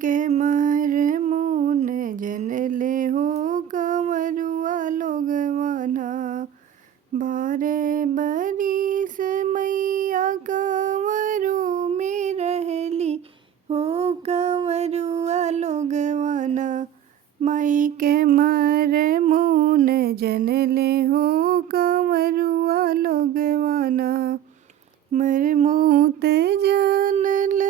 के मर मुन जनले हो कंवरुआ लोगवाना। बारे बरिस मैया कंवरू में रहली हो कंवरुआ लोगवाना। माई के मर मुन जनले हो कंवरुआ लोगवाना। मर मुत जानल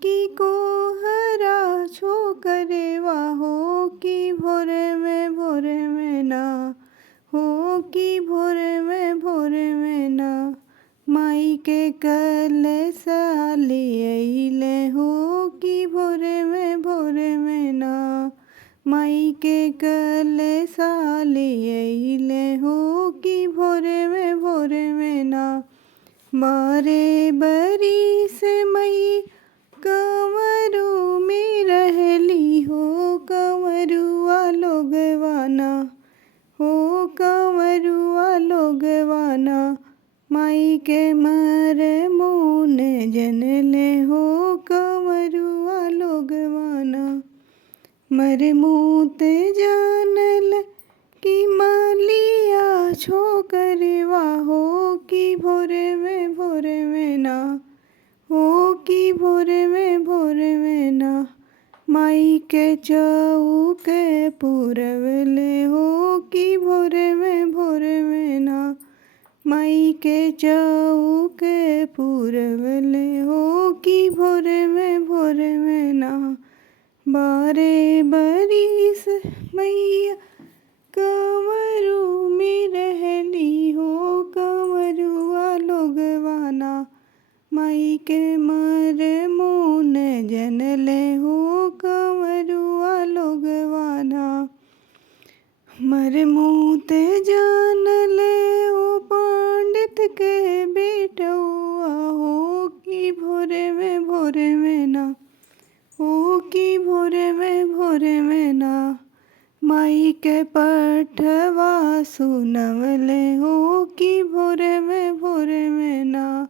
की कोहरा छोकरवा हो कि भोर में ना हो कि भोर में ना। माई के कल साले अइले हो कि भोर में ना। माई के कल साले अइले हो कि भोर में ना। बारे बरिस मई कंवरू में रहली हो कंवरुआ लोगवाना हो कंवरुआ लोगवाना। माई के मर मुन जनले हो कंवरुआ लोगवाना। मर मुत जानल की मालिया छोकरवा हो कि भोर में ना हो कि भोर में ना। माई के चौक पुरवले हो कि भोर में ना। माई के चौक पुरवले हो कि भोर में ना। बारे बरिस मैया कंवरू में रहली हो कंवरुआ लोगवाना। माई के मर मुन जनले हो कंवरुआ लोगवाना। मर मुत जानले हो पंडित के बेटौआ हो कि भोर में ना हो कि भोर में ना। माई के पठवा सुनवले हो कि भोर में ना।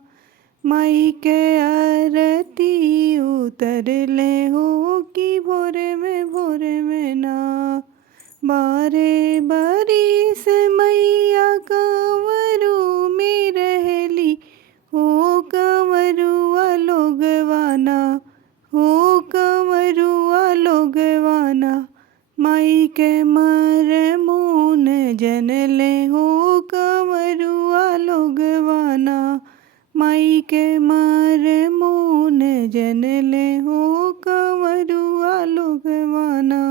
माई के आरती उतरले हो कि भोर में ना। बारे बरिस मैया कंवरू में रहली हो कंवरुआ लोगवाना हो कंवरुआ लोगवाना। माई के मर मुन जनले हो कंवरुआ लोगवाना। माई के मर मुन जनले हो कंवरुआ लोगवाना।